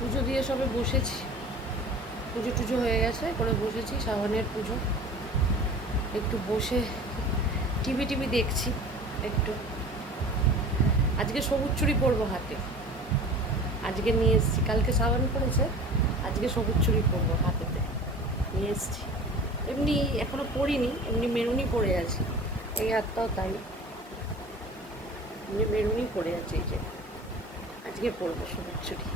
পুজো দিয়ে সবে বসেছি, পুজো টুজো হয়ে গেছে, করে বসেছি, শ্রাবণের পুজো। একটু বসে টিভি টিভি দেখছি একটু। আজকে সবুজ চুড়ি পরবো হাতে, আজকে নিয়ে এসেছি, কালকে শ্রাবণ পড়েছে, আজকে সবুজ চুড়ি পরবো হাতেতে নিয়ে এসেছি। এমনি এখনো পরিনি, এমনি মেরুনই পরে আছি, এই হাতটাও তাই, এমনি মেরুনই পরে আছে। এই যে আজকে পরবো সবুজ চুড়ি।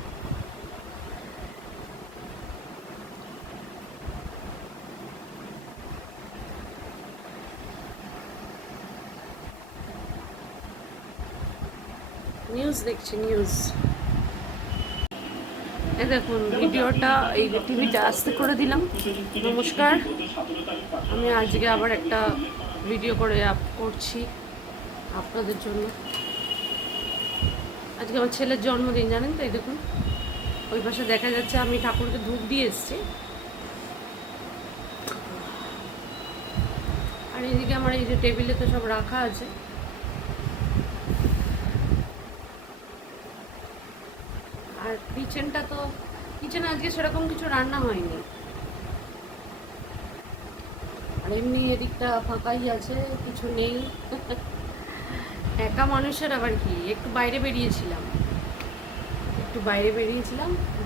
নিউজ দেখছি, নিউজ। এই দেখুন ভিডিওটা, এই টিভিটা আস্তে করে দিলাম। নমস্কার, আমি আজকে আবার একটা ভিডিও করে আপ করছি আপনাদের জন্য। আজকে আমার ছেলের জন্মদিন, জানেন তো? এই দেখুন ওই পাশে দেখা যাচ্ছে আমি ঠাকুরকে ধূপ দিয়ে এসেছি, আর এইদিকে আমার এই যে টেবিলে তো সব রাখা আছে। আর কিচেনটা তো, কিচেনে আজকে সেরকম কিছু রান্না হয়নি, আর এমনি এদিকটা ফাঁকাই আছে, কিছু নেই। একা মানুষের আবার কি, একটু বাইরে বেরিয়েছিলাম,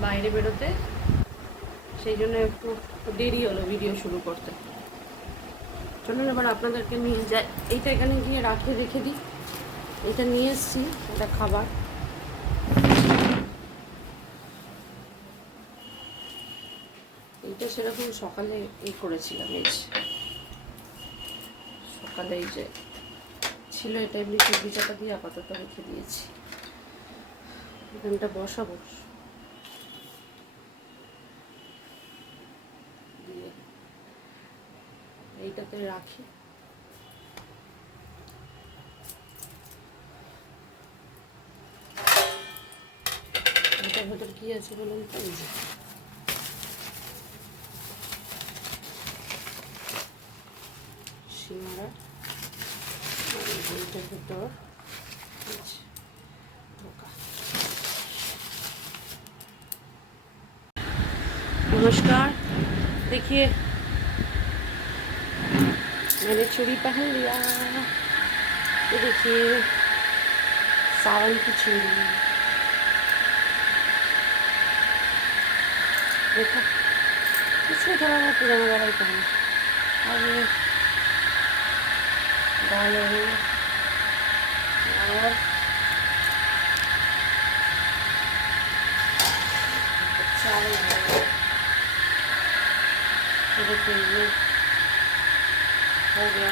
বাইরে বেরোতে, সেই জন্য একটু দেরি হলো ভিডিও শুরু করতে। চলুন এবার আপনাদেরকে নিয়ে যাই। এইটা এখানে গিয়ে রেখে দিই। এটা নিয়ে এসেছি, এটা খাবার। এইটা সেরকম সকালে করেছিলাম, এই সকালে এই যে ছিল, এটা এমনি সবজি চাপা দিয়ে আপাতত রেখে দিয়েছি। এখানটা বসাবো, দিয়ে এইটাতে রাখি। এটার ভেতর কি আছে বলুন তো? এই যে সিঙ্গারা, আর এইটার ভেতর ধোকা। नमस्कार, देखिए मैंने चूड़ी पहन लिया। ये देखिए सावन की चूड़ी, देखो इसमें थोड़ा मैं पुराना वाला ही पहना, और ये डाल रही हूँ, और चावल देखिए ये हो गया।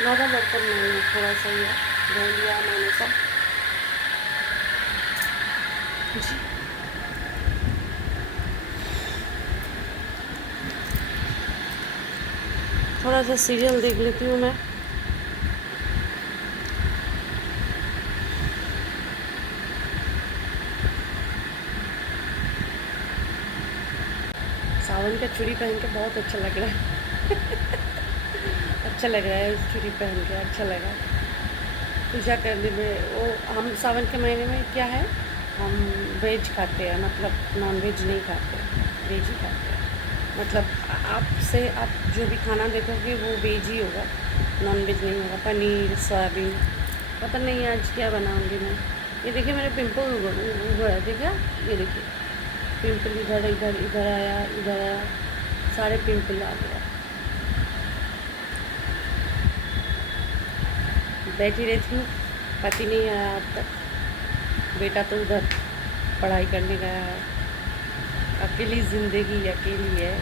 ज़्यादा बर्तन नहीं है, थोड़ा सा ही है, धो लिया मैंने सब जी। थोड़ा सा सीरियल देख लेती हूँ मैं। सावन का चूड़ी पहन के बहुत अच्छा लग रहा है। अच्छा लग रहा है, इस चूड़ी पहन के अच्छा लगा। पूजा करने में, वो हम सावन के महीने में क्या है, हम वेज खाते हैं, मतलब नॉन वेज नहीं खाते, वेज ही खाते हैं। मतलब आपसे आप जो भी खाना देखोगे वो वेज ही होगा, नॉन वेज नहीं होगा। पनीर, सोयाबीन, पता नहीं आज क्या बनाऊंगी मैं। ये देखिए मेरे पिंपल उभरा, देखा? ये देखिए पिंपल, इधर इधर इधर आया, इधर आया, सारे पिंपल आ गया। बैठी रहती हूँ, पति नहीं आया अब तक, बेटा तो उधर पढ़ाई करने गया है। अकेली ज़िंदगी अकेली है।